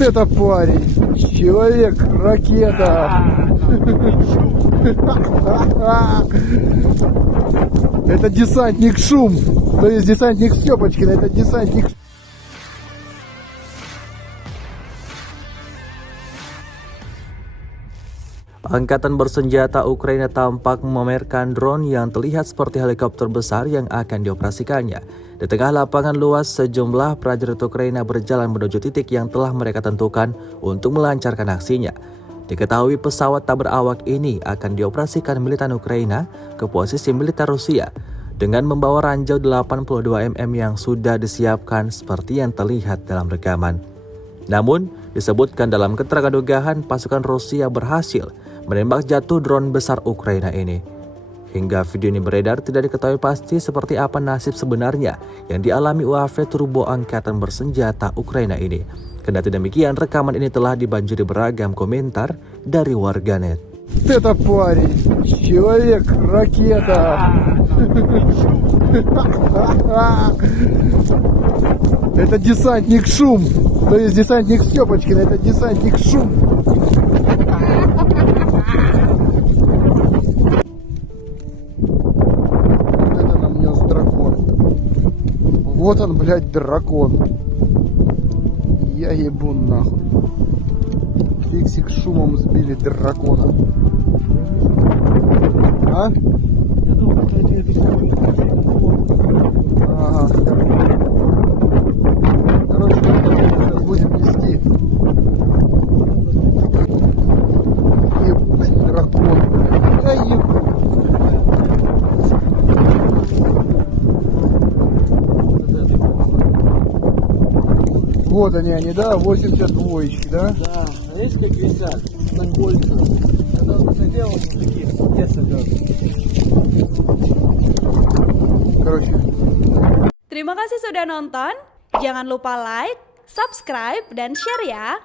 это парень. Человек-ракета. Это десантник Шум. То есть десантник Степочкин, это десантник. Angkatan bersenjata Ukraina tampak memamerkan drone yang terlihat seperti helikopter besar yang akan dioperasikannya. Di tengah lapangan luas, sejumlah prajurit Ukraina berjalan menuju titik yang telah mereka tentukan untuk melancarkan aksinya. Diketahui pesawat tak berawak ini akan dioperasikan militer Ukraina ke posisi militer Rusia dengan membawa ranjau 82 mm yang sudah disiapkan seperti yang terlihat dalam rekaman. Namun, disebutkan dalam keterangan unggahan pasukan Rusia berhasil menembak jatuh drone besar Ukraina ini. Hingga video ini beredar, tidak diketahui pasti seperti apa nasib sebenarnya yang dialami UAV turbo angkatan bersenjata Ukraina ini. Kendati demikian, rekaman ini telah dibanjiri beragam komentar dari warganet. Это парень. Человек-ракета. Это десантник Шум. То есть десантник Степочкин, это десантник Шум. Вот это нам нес дракон. Вот он, блядь, дракон. Я ебу нахуй. Фиксик Шумом сбили дракона. А? Ага. Короче, сейчас будем нести. Ебать, дракон. Я ебу. Вот они, да? 82-ечки, да? Да, а есть как висят на кольцах. Когда он хотел, вот такие, где соберут. Короче. Terima kasih sudah nonton. Jangan lupa like, subscribe, dan share ya.